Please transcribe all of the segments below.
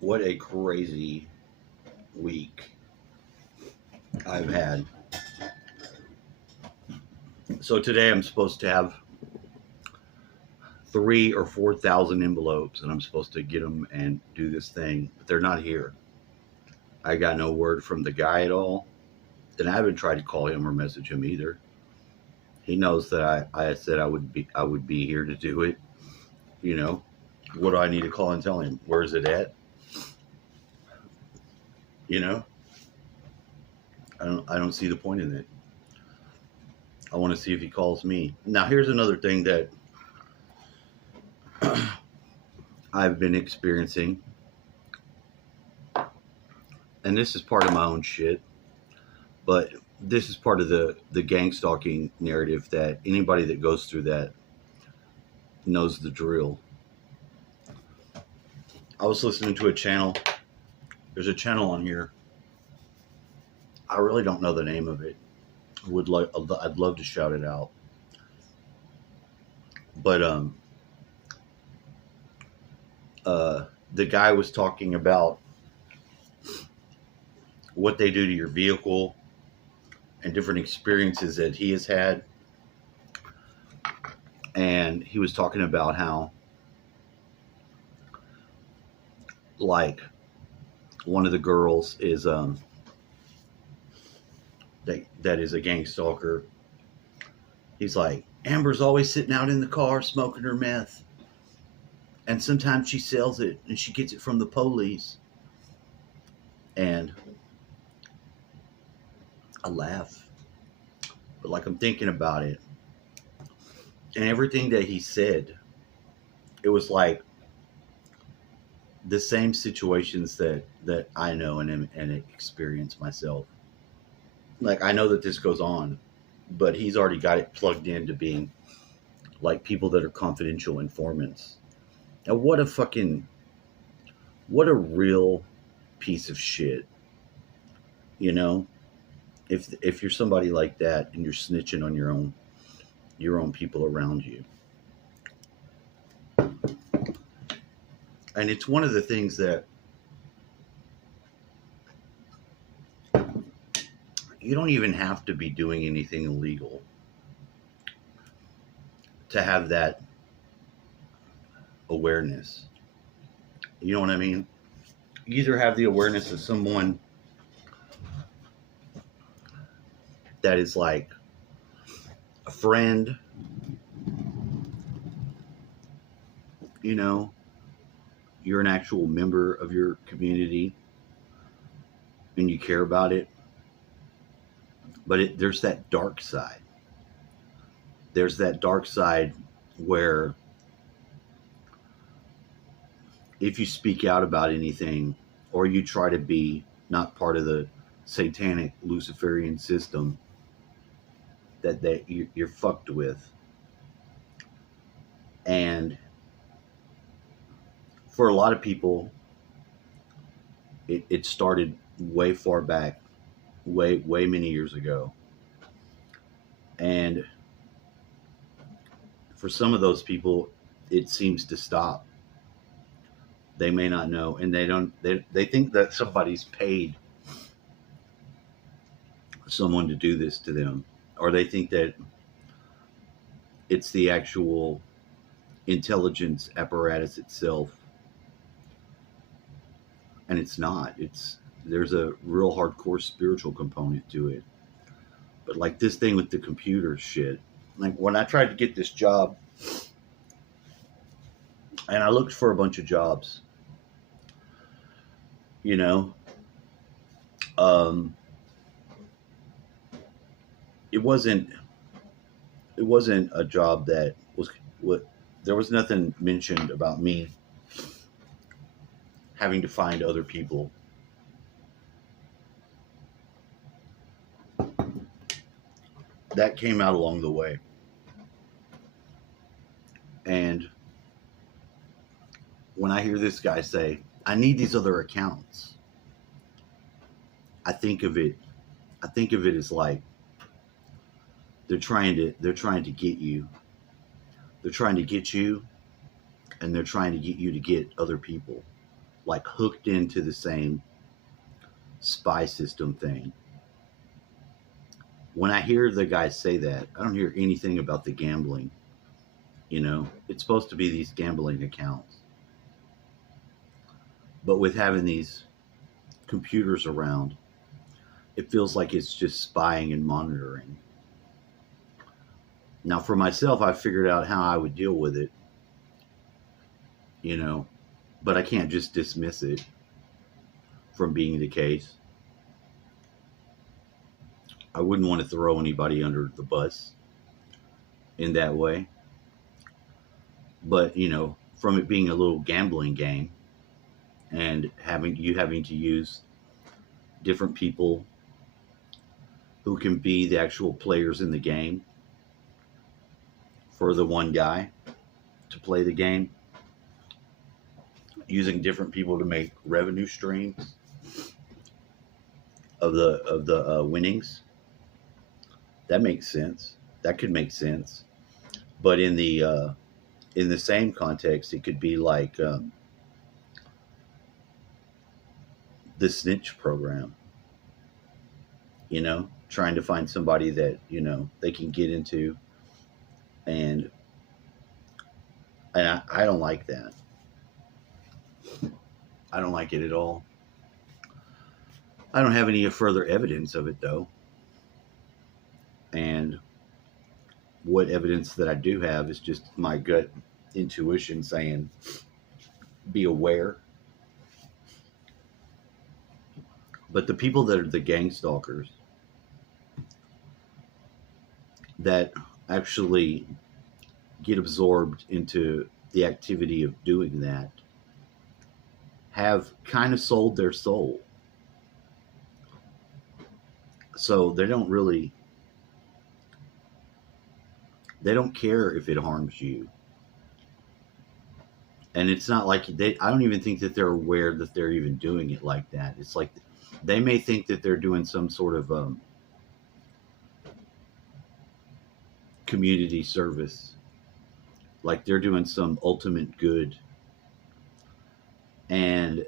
What a crazy week I've had. So today I'm supposed to have 3 or 4 thousand envelopes, and I'm supposed to get them and do this thing, but they're not here. I got no word from the guy at all, and I haven't tried to call him or message him either. He knows that I said I would be here to do it. You know, what do I need to call and tell him? Where's it at? You know, I don't see the point in it. I want to see if he calls me. Now here's another thing that I've been experiencing, and this is part of my own shit, but this is part of the gang stalking narrative that anybody that goes through that knows the drill. I was listening to a channel. There's a channel on here. I really don't know the name of it. I'd love to shout it out. But the guy was talking about what they do to your vehicle and different experiences that he has had. And he was talking about how, like, one of the girls is that is a gang stalker. He's like, Amber's always sitting out in the car smoking her meth, and sometimes she sells it and she gets it from the police. And I laugh, but like I'm thinking about it, and everything that he said, it was like the same situations that I know and experience myself. Like, I know that this goes on, but he's already got it plugged into being like people that are confidential informants. And what a real piece of shit, you know? If you're somebody like that and you're snitching on your own people around you. And it's one of the things that you don't even have to be doing anything illegal to have that awareness. You know what I mean? You either have the awareness of someone that is like a friend, you know, you're an actual member of your community and you care about it, but there's that dark side. There's that dark side where if you speak out about anything or you try to be not part of the satanic Luciferian system, that you're fucked with. And for a lot of people, it started way far back, way many years ago. And for some of those people, it seems to stop. They may not know, and they think that somebody's paid someone to do this to them, or they think that it's the actual intelligence apparatus itself, and it's not. There's a real hardcore spiritual component to it. But like this thing with the computer shit, like when I tried to get this job, and I looked for a bunch of jobs, you know, um, it wasn't a job that was what. There was nothing mentioned about me having to find other people. That came out along the way. And when I hear this guy say, I need these other accounts, I think of it as like they're trying to get you. They're trying to get you and they're trying to get you to get other people like hooked into the same spy system thing. When I hear the guys say that, I don't hear anything about the gambling. It's supposed to be these gambling accounts, but with having these computers around, it feels like it's just spying and monitoring. Now, for myself, I figured out how I would deal with it, you know, but I can't just dismiss it from being the case. I wouldn't want to throw anybody under the bus in that way. But, from it being a little gambling game and having to use different people who can be the actual players in the game for the one guy to play the game, using different people to make revenue streams of the winnings. That makes sense. That could make sense. But in the same context, it could be like the snitch program. Trying to find somebody that they can get into, and I don't like that. I don't like it at all. I don't have any further evidence of it though, and what evidence that I do have is just my gut intuition saying, be aware. But the people that are the gang stalkers that actually get absorbed into the activity of doing that have kind of sold their soul. So they don't care if it harms you. And it's not like I don't even think that they're aware that they're even doing it like that. It's like they may think that they're doing some sort of community service, like they're doing some ultimate good, and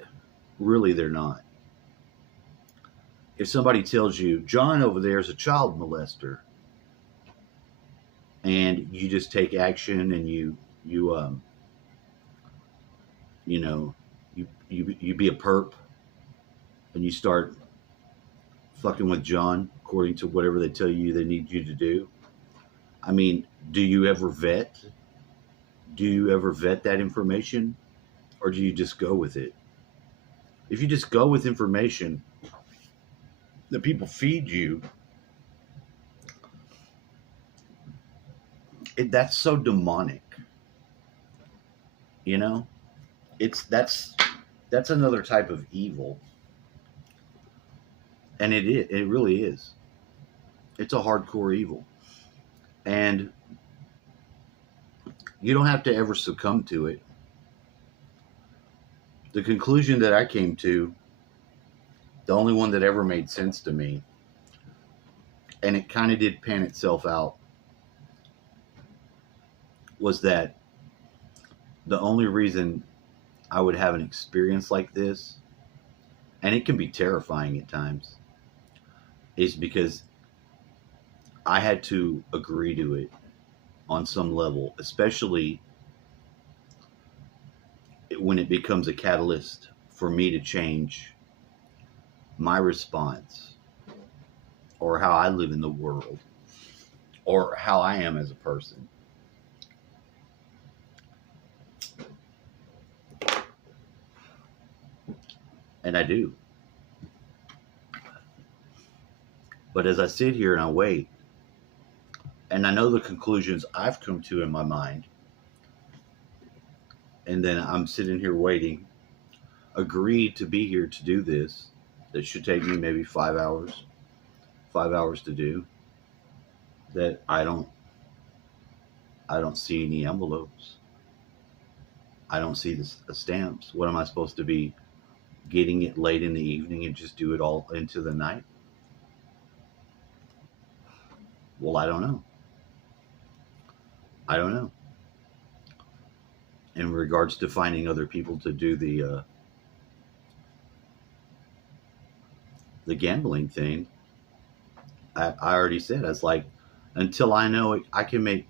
really they're not. If somebody tells you John over there is a child molester, and you just take action and you know you be a perp and you start fucking with John according to whatever they tell you they need you to do. I mean, do you ever vet? Do you ever vet that information, or do you just go with it? If you just go with information that people feed you, that's so demonic. You know, it's that's another type of evil, and it really is. It's a hardcore evil, and you don't have to ever succumb to it. The conclusion that I came to, the only one that ever made sense to me, and it kind of did pan itself out, was that the only reason I would have an experience like this, and it can be terrifying at times, is because I had to agree to it on some level, especially when it becomes a catalyst for me to change my response, or how I live in the world, or how I am as a person. And I do. But as I sit here and I wait, and I know the conclusions I've come to in my mind, and then I'm sitting here waiting, agreed to be here to do this, that should take me maybe 5 hours to do, that I don't see any envelopes. I don't see the stamps. What am I supposed to be getting it late in the evening and just do it all into the night? Well, I don't know. I don't know. in regards to finding other people to do the gambling thing. I already said, I was like, until I know I can make,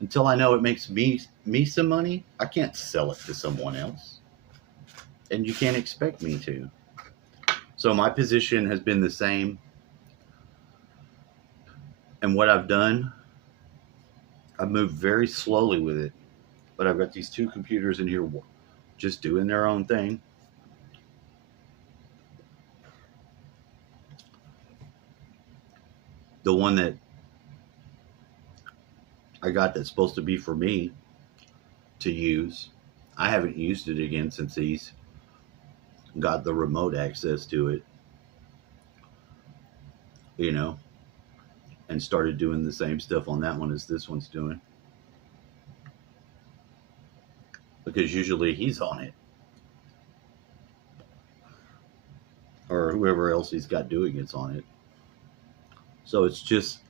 until I know it makes me some money, I can't sell it to someone else, and you can't expect me to. So my position has been the same, and what I've done, I've moved very slowly with it. But I've got these two computers in here just doing their own thing. The one that I got that's supposed to be for me to use, I haven't used it again since he's got the remote access to it, you know, and started doing the same stuff on that one as this one's doing. Because usually he's on it, or whoever else he's got doing it's on it. So it's just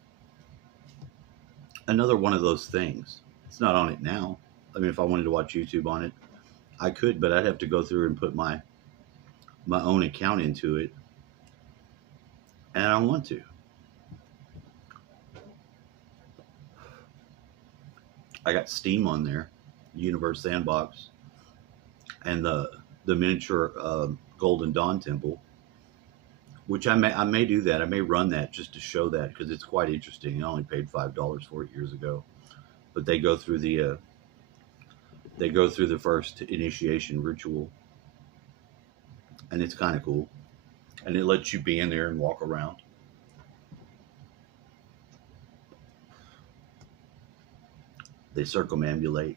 another one of those things. It's not on it now. I mean, if I wanted to watch YouTube on it, I could, but I'd have to go through and put my own account into it, and I don't want to. I got Steam on there, Universe Sandbox, and the miniature Golden Dawn Temple, which I may do that. I may run that just to show that because it's quite interesting. I only paid $5 for it years ago, but they go through the first initiation ritual, and it's kind of cool, and it lets you be in there and walk around. They circumambulate.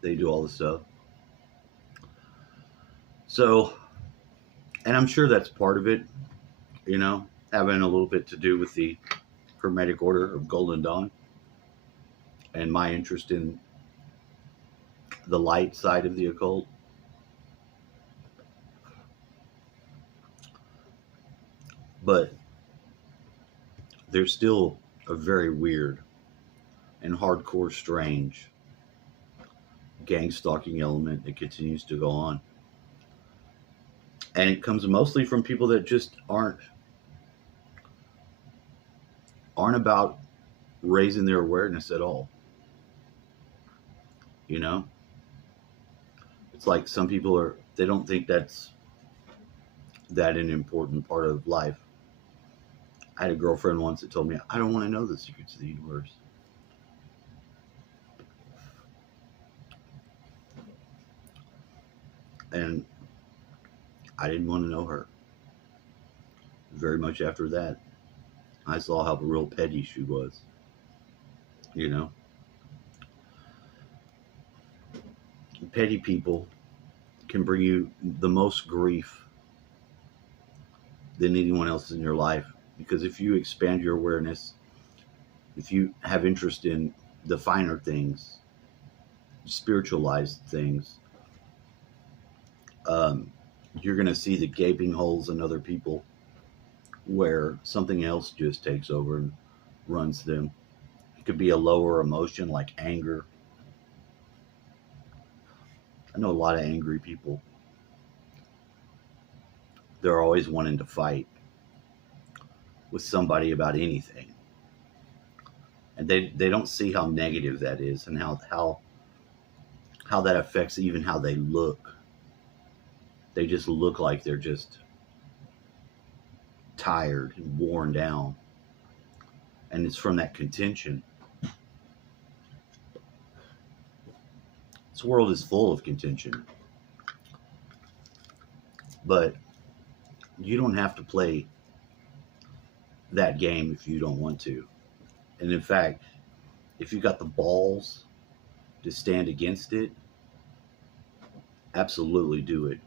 They do all the stuff. So, and I'm sure that's part of it, having a little bit to do with the Hermetic Order of Golden Dawn and my interest in the light side of the occult. But there's still a very weird and hardcore strange gang-stalking element that continues to go on. And it comes mostly from people that just aren't about raising their awareness at all. It's like some people they don't think that's that an important part of life. I had a girlfriend once that told me, I don't want to know the secrets of the universe. And I didn't want to know her. Very much after that, I saw how real petty she was. Petty people can bring you the most grief than anyone else in your life. Because if you expand your awareness, if you have interest in the finer things, spiritualized things, you're going to see the gaping holes in other people where something else just takes over and runs them. It could be a lower emotion like anger. I know a lot of angry people. They're always wanting to fight with somebody about anything. And they don't see how negative that is and how that affects even how they look. They just look like they're just tired and worn down. And it's from that contention. This world is full of contention. But you don't have to play that game if you don't want to. And in fact, if you got the balls to stand against it, absolutely do it.